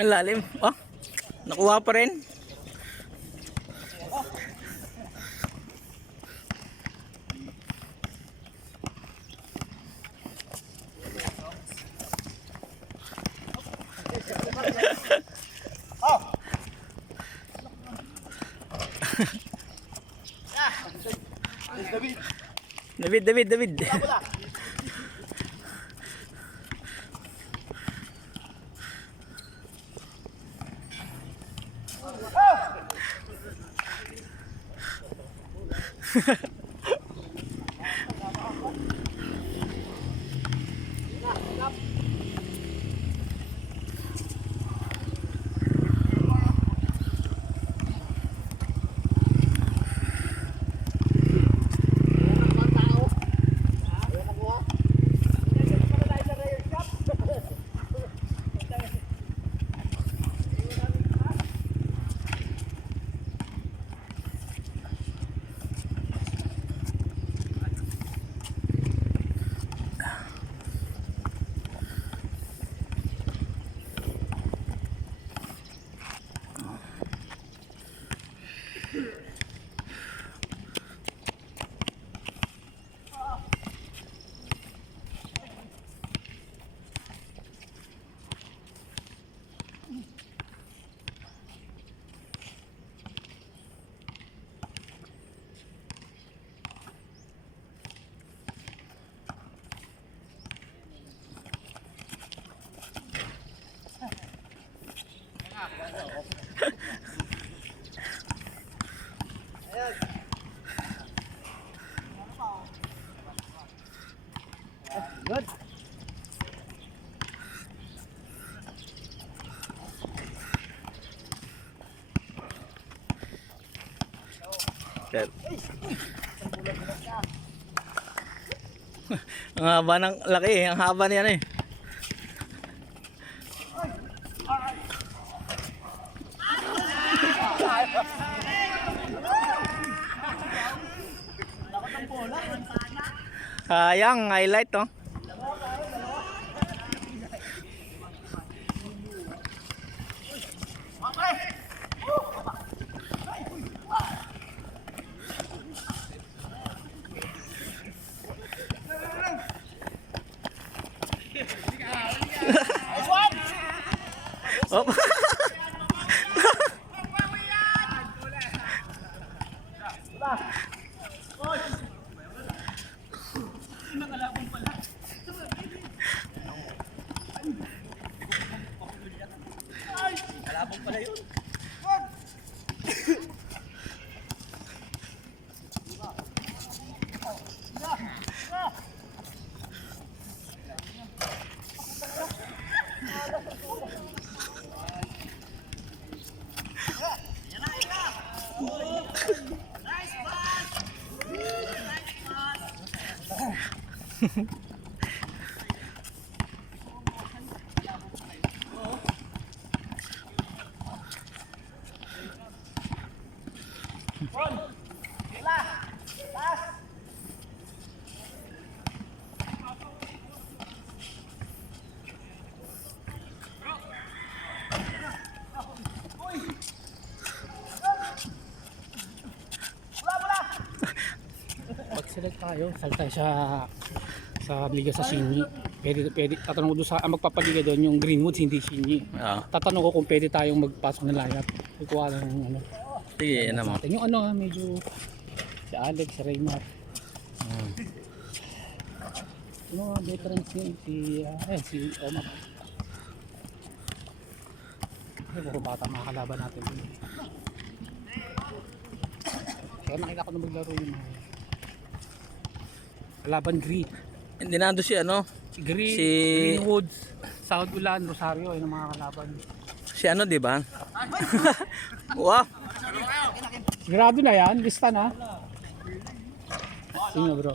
Ang lalim. Oh, nakuha pa rin. David. Good. Ang haba ng laki eh. Ang haba niyan eh. Sayang, highlight oh. Oh. Kalabong pala yun. Pag-select tayo, salta sa liga sa Shinyi. Pwede tatanong ko doon sa magpapaliga doon yung Greenwoods, hindi Shinyi. Tatanong ko kung pwede tayong magpasok ng lineup. Kukuha ng ano. Sige, ano mo. Yung ano medyo si Alex, si Raymar. Yung mga veterans niya, si Omar. Ay, puro bata mga kalaban natin. Kaya nakita ko na maglaro yung mga kalaban Green. Hindi nando si ano? Greenwoods, South Ulan, Rosario, yun ang mga kalaban. Si ano, di ba? Wow. Sigurado na yan, lista na. Sino bro?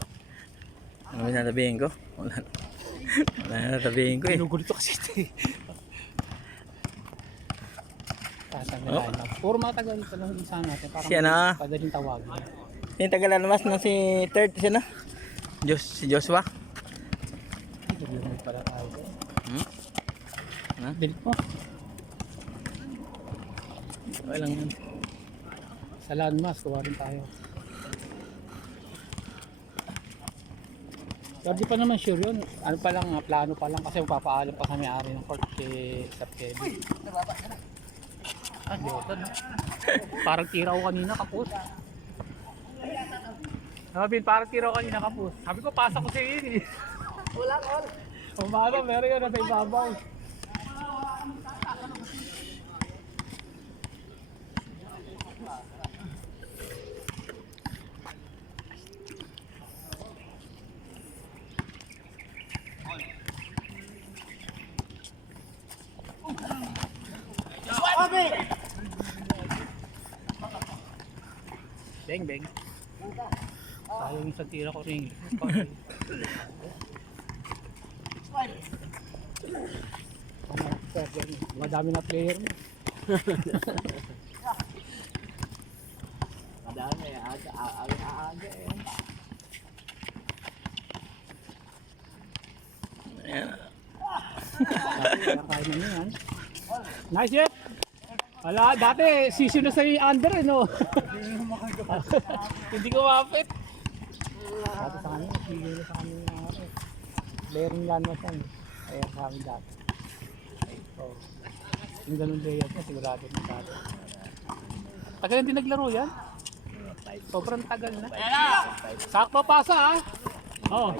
Ano na sabihin ko? Wala na sabihin ko eh. Pinugulito kasi ito eh. Puro mga tagal dito lang isa natin. Parang Siya na. padaling tawagin. Yung tagalamas na si third, si Joshua. Ay, pala tayo. Hmm? Delete mo. Okay lang yun. Sa landmass, kuha rin tayo. Pero di pa naman sure yun. Ano pa lang, plano pa lang kasi magpapaalam pa sa may-ari ng court kay Sir Kevin. Ah, Liotan. Parang tira ko kanina, kapos. Sabi, parang tira ko kanina, kapos. Sabi ko, pasok ko sa iyo eh. Wala, all. Umano, meron yun nasa ibabaw. Beng, beng. Sayang yung sa tira ko rin. Madami na player mo. Madami, aga eh. Ayan. Kaya na yan. Nice hit! Wala, dati season na sa under eh, no? Hindi ko mapit. Dati sa kanya, hindi na sa kanya player ng landmass yan. Kaya sa amin dati. So, yung ganun layout niya, sigurado na dati. Tagal hindi naglaro yan? Sobrang tagal na. Sakto pasa ha? Oo.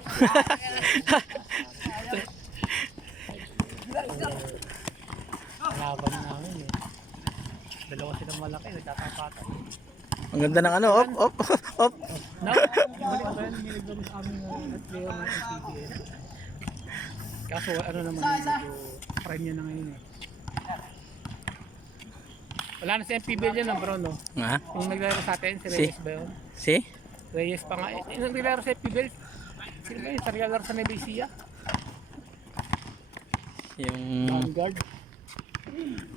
Laban namin eh. Dalawa silang malaki, nagtatapatan. Ang ganda ng ano, op. No, balik ba yan, nilagyan sa amin na player ng PBL. Kaso ano naman, medyo prime niya na ngayon eh. Wala na si MPBL yan, bro, no? Ha? Yung naglaro sa atin, si Reyes ba yun? Si? Reyes pa nga. Yung naglaro sa MPBL, sino ba yun? Sa naglaro sa Nevesia? Yung Vanguard.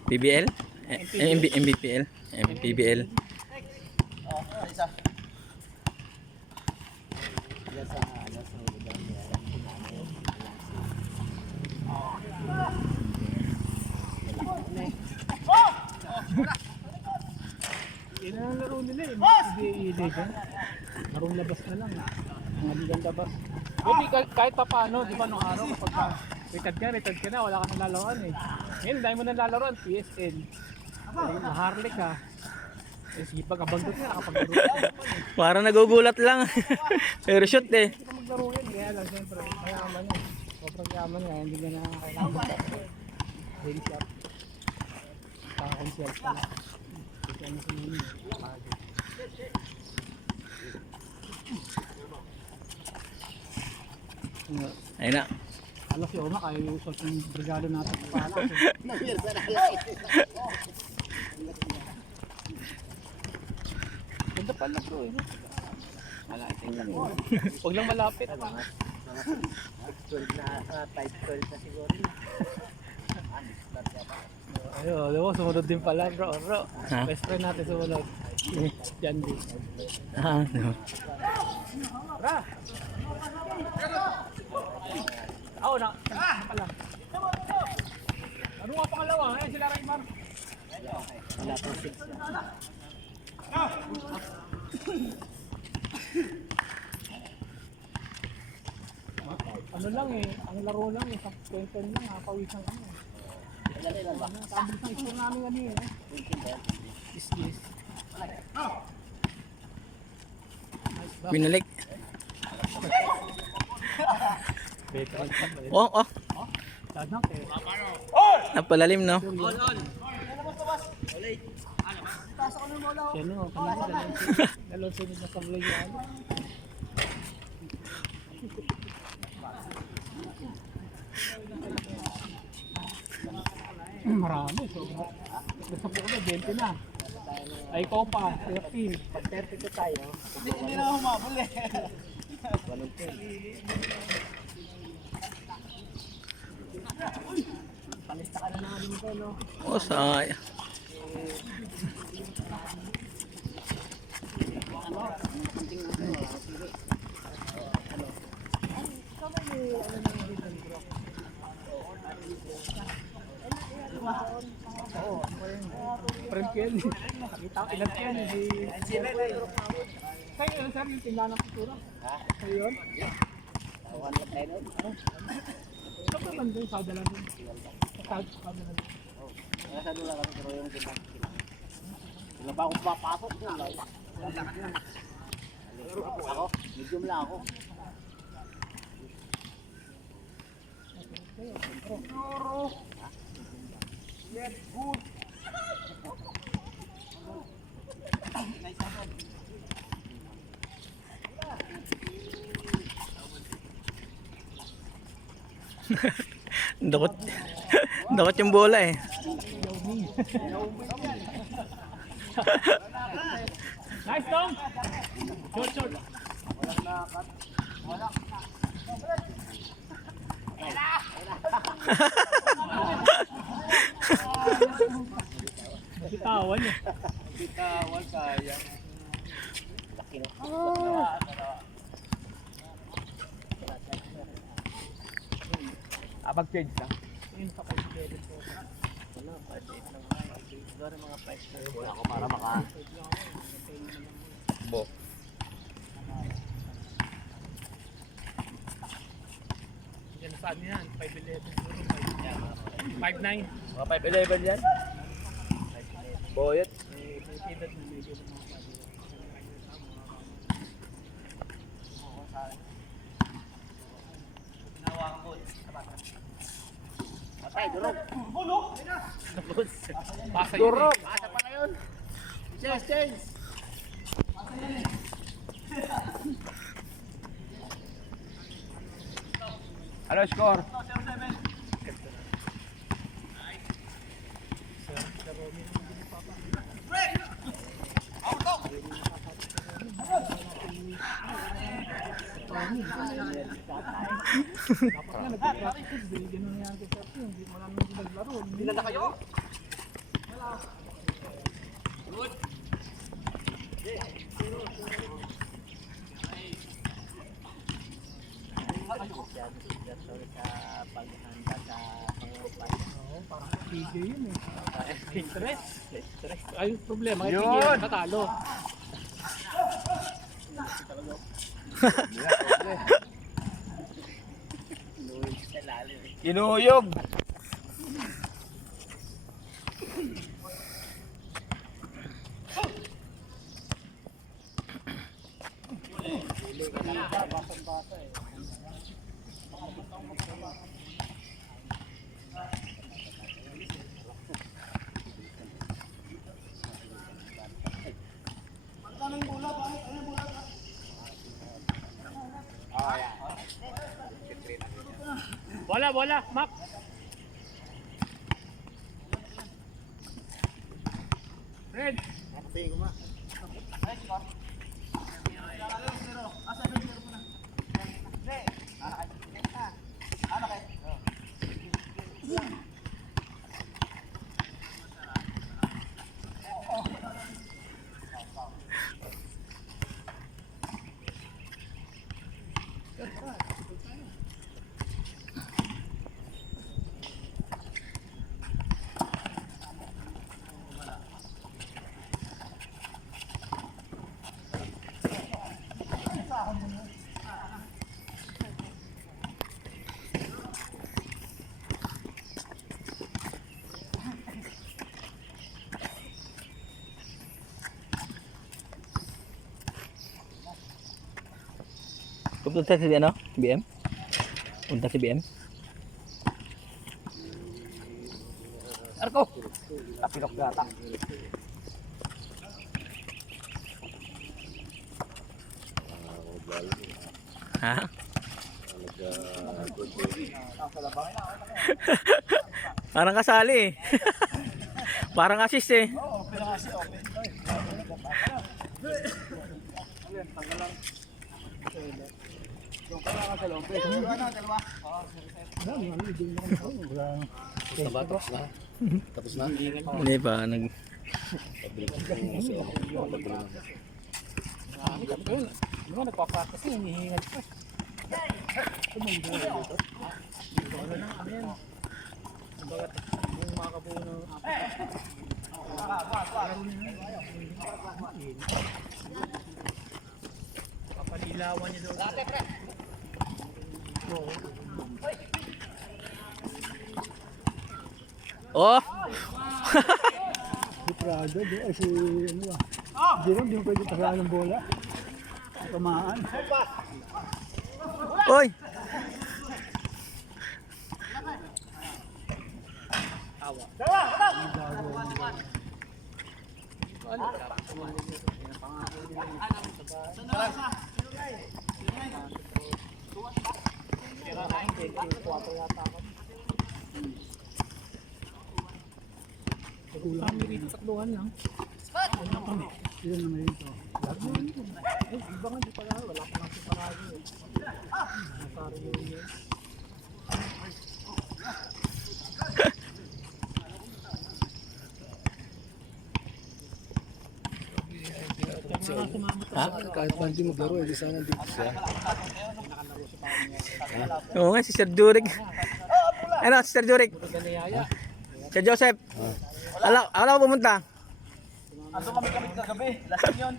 PBL? MBPL? MPBL? Yun na ang laro nila eh. Hindi illegal. Larong labas na lang. Mga ligang labas. Buti kahit pa paano, di ba nung araw kapag retard ka na, wala ka nang lalaroan eh. Ngayon, dahil mo nang lalaroan, PSN. Maharlik ka. Eh, sige pag abandot na, nakapaglaro ka. Parang nagugulat lang. Pero shoot eh. Hindi ka maglaro yan, kaya lang siyempre. Mayaman yan. Sobrang yaman nga, hindi na kailangan ka. Daily shop. Kaka-consult ka na. Kasi ano sa nini. Ayun na. Alam si Oma, kaya yung usap yung regalo natin sa pala. Ganda pala bro eh. Malapit lang eh. Huwag lang malapit. Type 12 na siguro. Ayun, alam mo, sumunod din pala bro. Ha? Best friend natin sumunod. Jandy. Ah, no. Bra! Oo na. Pala. Ano nga pangalawa? Ayan sila Raymar. Wala po 6 yan. Ano lang eh, ang laro lang eh, sa 20 lang, nakapawisan kami. Madali lang ba? Sabi sa issue namin ano eh. Is this. Nice ba? Binalik. Veteran pa ba eh? Oh. Tadnak eh. Napalalim no? Siya no, kanina dalawang sunod na sablay yan. Marami. So, basta po kami, 20 na. Ay, ikaw pa, 13. Pag 32 tayo, Hindi na humabol eh. walong po. Palista ka na namin ito, no? Oh, saya. Friend ko yan. Nakita ko ilan ko yan. Sa'yo yun sir, yung tindahan ng kultura. Sa'yo yun? Awan lang tayo nun. Saan ba banda yung sadala nun? Sa sadala nun. Nasa doon lang kami pero yung tindahan. Wala pa akong papasok. Ako, medium lang ako. Dakot. Dakot yung bola eh. Nice Tom! Short, short. Bitawan eh. Bitawan kaya. Laki na. Pag-change lang. Yun pa kayo together po. Wala, 5-8 lang. Siguro mga 5 na. Wala ako para maka. Bo. Yan saan yan? 5'11 siguro. 5'9. Mga 5-11 yan? Boyot. Edad na medyo ng mga Patay, durog. Pasa yun Durog. eh. Pasa pa na yun. Change. Ano score? Dapat nga nag-practice. Ganun yan ko sa team. Hindi mo lang naglaro. Hindi na kayo? Sa paghahanda sa pangupay. Oo, parang PJ yun eh. Stress. Ay, yung problema. Ay, Yun! PJ natalo. Kinuyog. Bola, Mac. Red. Punta si ano? BM? Punta si BM? Arko. Tapilok yata. Ha? Parang kasali eh. Parang assist eh. Tapos na. Hindi pa nag Di ba nagpapakas yun, hihingad pa. Tumunggo na dito. Ano na, ano yan? Yung mga kabuo ng Kapanilawan niya doon. Oh! Si Prado, ay si ano ba? Jerome, di mo pwede tagaan ng bola. Tamaan. Oy! Kami rito takluhan lang. Ilan naman yun to? Iba nga di pala, wala pa nga si Parado eh. Parang yun. Ha? Kahit pa hindi maglaro, hindi sana dito siya. Oo nga, si Sir Durek. Ano, si Sir Durek? Ganayaya. Si Joseph. Ano ako pumunta? Ato kami kagabi, lasing yun.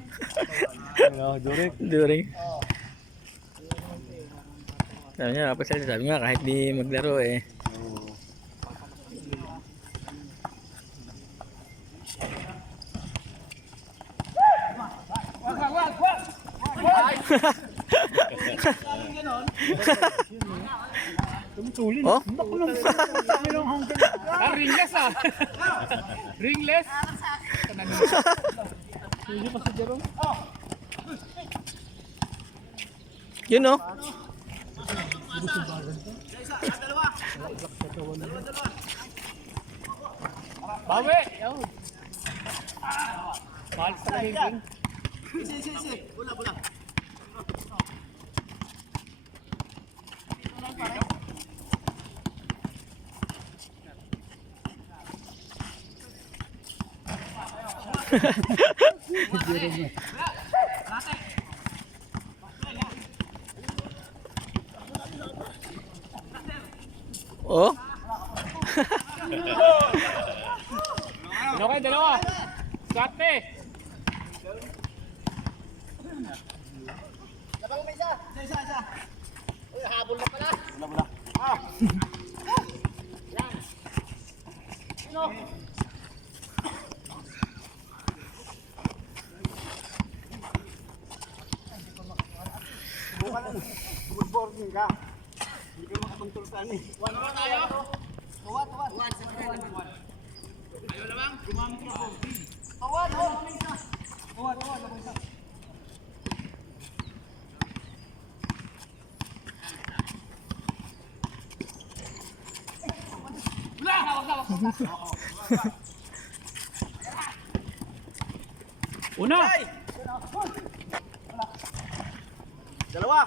Durek. Durek. Sabi niya, sabi nga kahit di maglaro eh. Tumutulin. Oh? Ringless ah! Ringless! Hindi pa si Jerome? Yun oh. Bawi! Yun! Mahal sa lahing. Oh? Okay, dalawa! Skate! Labang may isa. Isa. Uy, habol na pala. Wala. Sino? Bukan na. Boarding ka. Hindi ka makakontrol sa ano eh. One tayo? Tuwad. Ayaw lamang? Gumamit ka boarding. Tuwad. Tuwad. Una! Dalawa.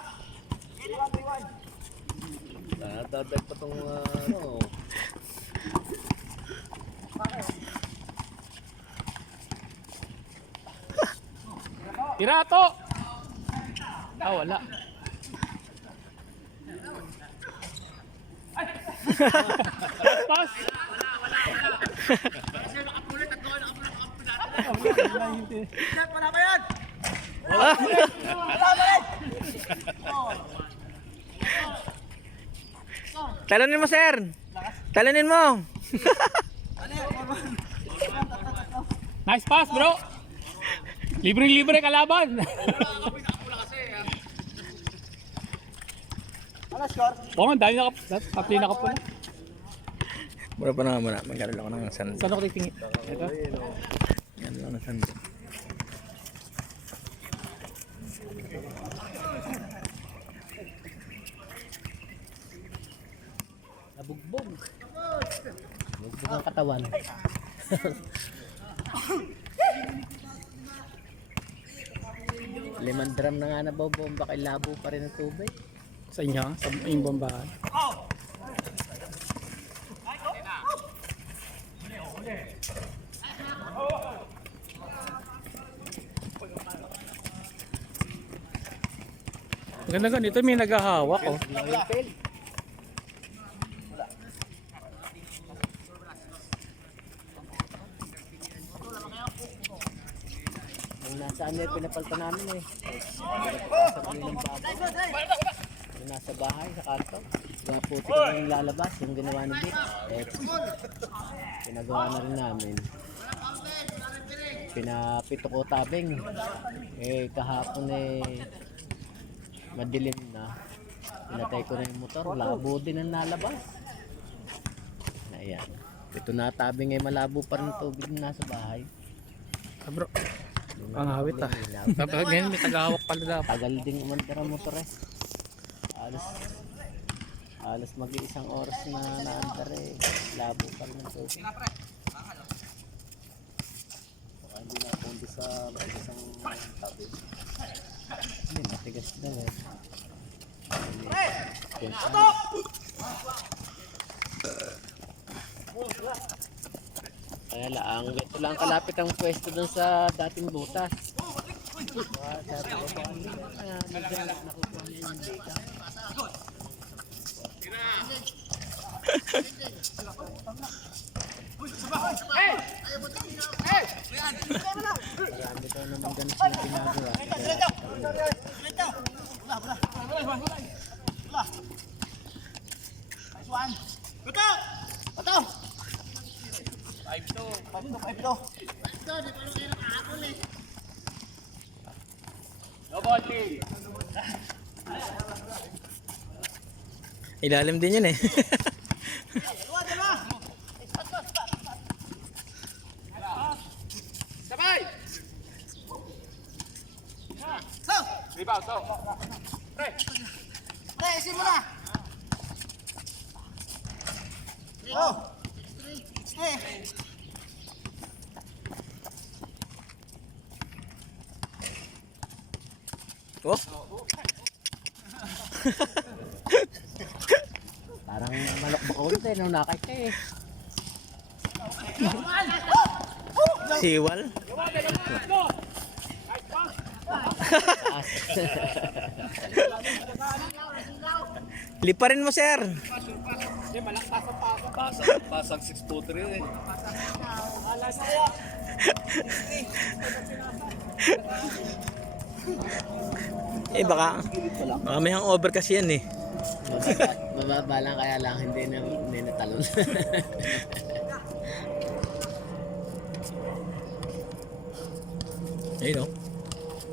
Natadag pa tong ano. Tirato! Wala. Pass! Wala ba yan? Talonin mo, sir. Talonin mo. Nice pass, bro! Libre kalaban! Ano score? Oo, dahil tatli nakapula. Mura pa naman. Magkaroon ako ng sand. Saan ako titingin? Ito? Yan lang ng sand. Nabugbog. Nabugbog ang katawan. Limang drum na nga nabobomba kay labo pa rin ang tubig. Sa inyo? Sa inyong bombahan? Ganda ganito, may naghahawak oh. Yung nasaan niya, pinapalta namin eh. Sabi ng bago. Yung nasa bahay, sa kanto. Kaya puti kami yung lalabas, yung ginawa ni Vic. Eh, pinagawa na rin namin. Pinapito ko tabing. Eh, kahapon eh, madilim na. Pinatay ko na yung motor, labo din ang nalabas. Ayan. Ito na tabing eh, malabo pa rin tubig na nasa bahay. Bro, ang hawit ah. Kapag ganyan, may tagahawak pala dapat. Tagal ding umandar ang motor eh. Alas mag-iisang oras na naandar eh. Labo pa rin ang tubig. Baka hindi na pundi sa isang tabi. Hindi, matigas na eh. Kaya lang, ito lang kalapit ang pwesto dun sa dating butas. Sabi ko pa, medyo nakukuha niya yung data. Marami daw naman ganun sila ginagawa. Ilalim din yun eh. Oh. Parang manok bakulod eh, nung nakita eh. Siwal. Liparin mo, sir. Pasang 6'3" eh. Eh baka may hangover kasi yan eh. Mababa lang kaya lang hindi natalon. Ayun oh.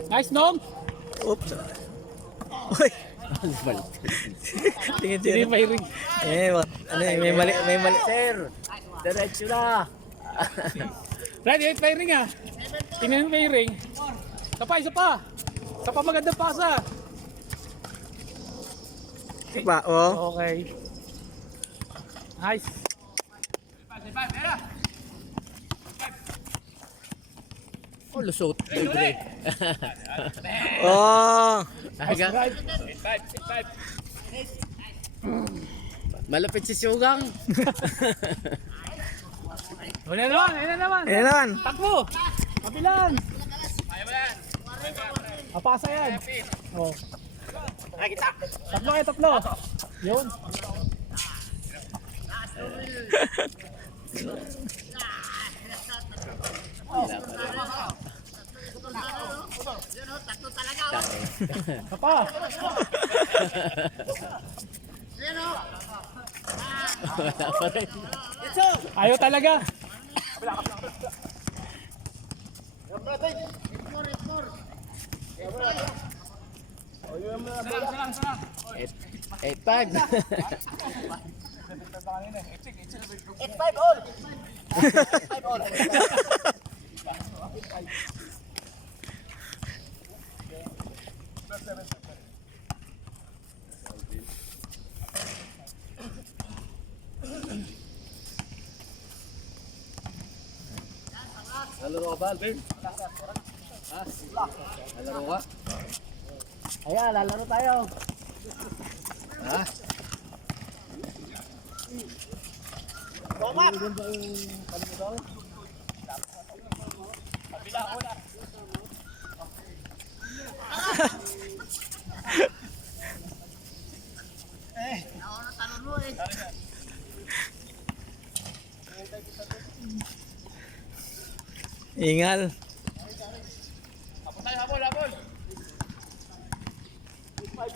Nice, Nom! Oops. Uy. Tingin Hindi siya. may ring. Ano eh, may mali. Sir, diretso na. Ready, may ring ah. Tingnan mo may ring. Isa pa. Isa pa magandang pasa. Ba, oh. Okay. Nice. Oh, lusot. Libre. Oh. Malapit si Sugang. Wala naman, ayun na naman. Ayun naman. Takbo. Kabilan. Papasa yan. Oh. Tatlo. Yun. Papa. Wala pa rin. Ayaw talaga. Eight five. Lalaro ka ba, Alvin? Ha? Lalaro ka? Ayan, lalaro tayo. Ha? Ingal. Hati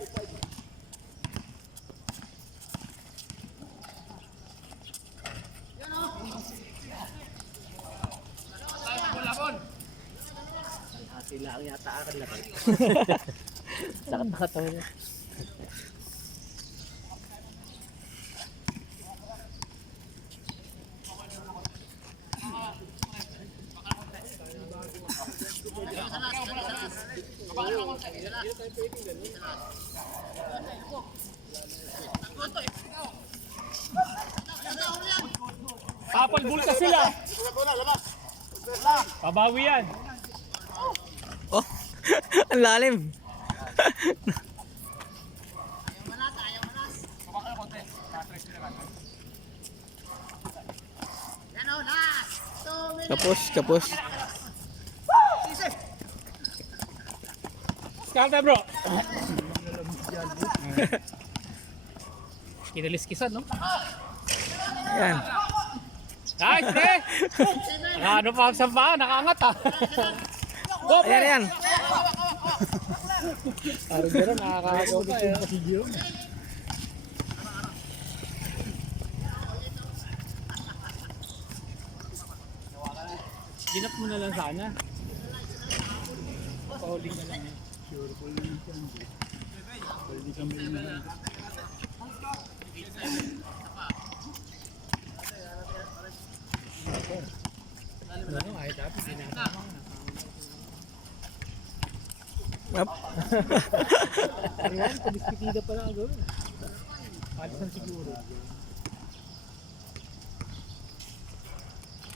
lang yata akin lang. Sakit na katawan niya. Apple bulta sila. Pabawi yan. Oh, ang lalim. Kapos, kapos. Skalta bro. Kinaliskisan no? Yan. Nice pre! Ano pa ang samba? Nakaangat ha? Go pre! Ayan, yan. Parang gano'n nakakagaw pa eh. Ginap mo na lang sana. Pauling na lang eh. Sure, pauling na lang. Pwede kami na. Ano, ay dapat ginagawa na. Up. Ariwan, kumiskitida pala ang gawin. Palisan siguro.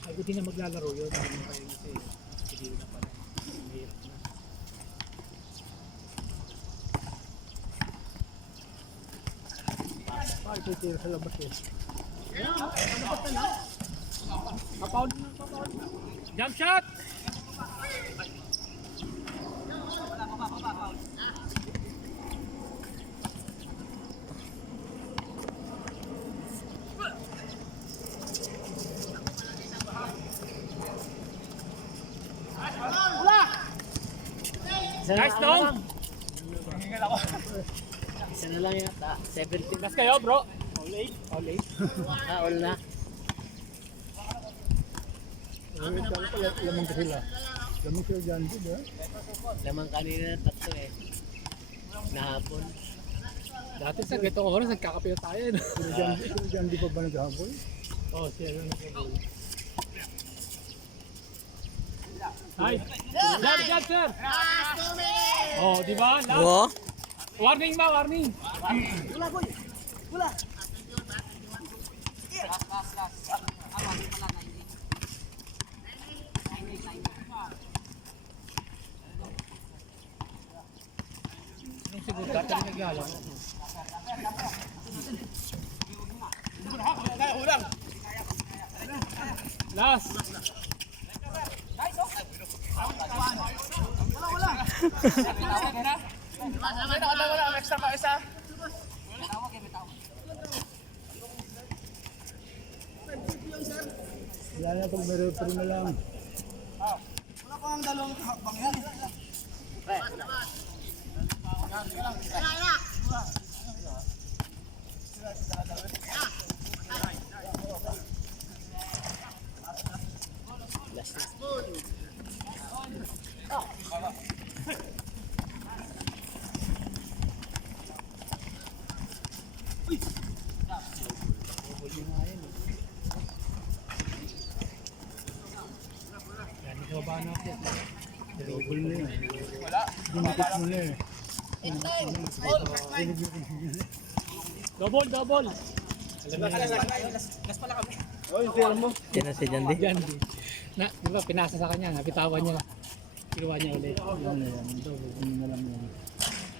Ay, buti na maglalaro yun. Hindi pa yun kasi siguro na pala. Mahirap na. Ay, ito tira sa labas eh. Labas na lang. Papaund na, papaund na. Jump shot! Nice dong! Isa na lang yata. 17. Last kayo bro. All eight. All eight. Ah, all na. Lamang sila. Lamang sila dyan, di ba? Lamang kanina na 3 eh. Nahapon. Dati sa ganito oras, nagkakape na tayo. Sila dyan, di pa ba naghahabol? Oo, siya lang nagkakape. Nice! Jab, sir! Oh, di ba? Last. Wow. Warning ba, warning! Anong siguro dati rin naglalang? Last! Wala na pag may referee na lang. Yan, ibaba na ako. Double na yan. Dinikit mo na eh. Double, double! Oh, yung tira mo. Yan na si Jandy. Yan, na, di ba, pinasa sa kanya, napitawan niya. Kinuha niya ulit. Yan na yan. Double na lang yan.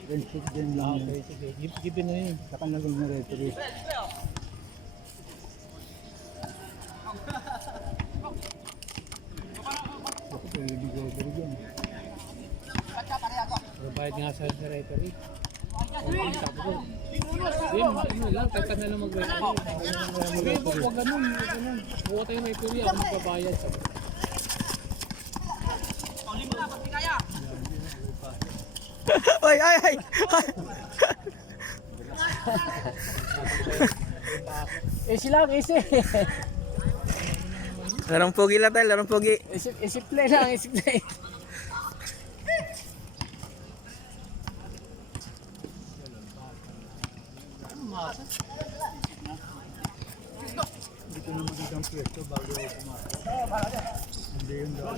Then shoot din lang Okay, yan. sige. Give na yun. Saka na lang na referee. Pwede referee dyan. Provide nga sa referee. Okay, sabi ko. Ano lang, kahit ka na lang mag-referee. Sige, huwag ganun, huwag ganun. Huwag tayo referee, ako magbabayad. Sabi ko. Ay, ay, ay! Easy lang, easy. Larong pogi lang tayo, larong pogi. Easy play lang, easy play. Dito na magandang pwesto bago ako pumasok. Hindi yun daw.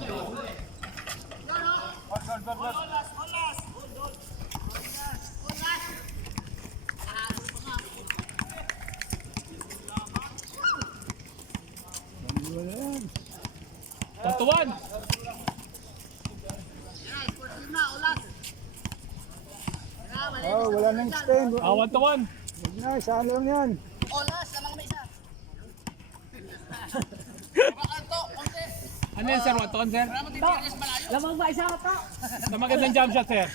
Tatuan! Oh, wala nang extend. Awan tawan! Huwag na, saan lang yan. Ano yan sir? Waton sir? Lamang ba isa ka? Na magandang jump shot sir.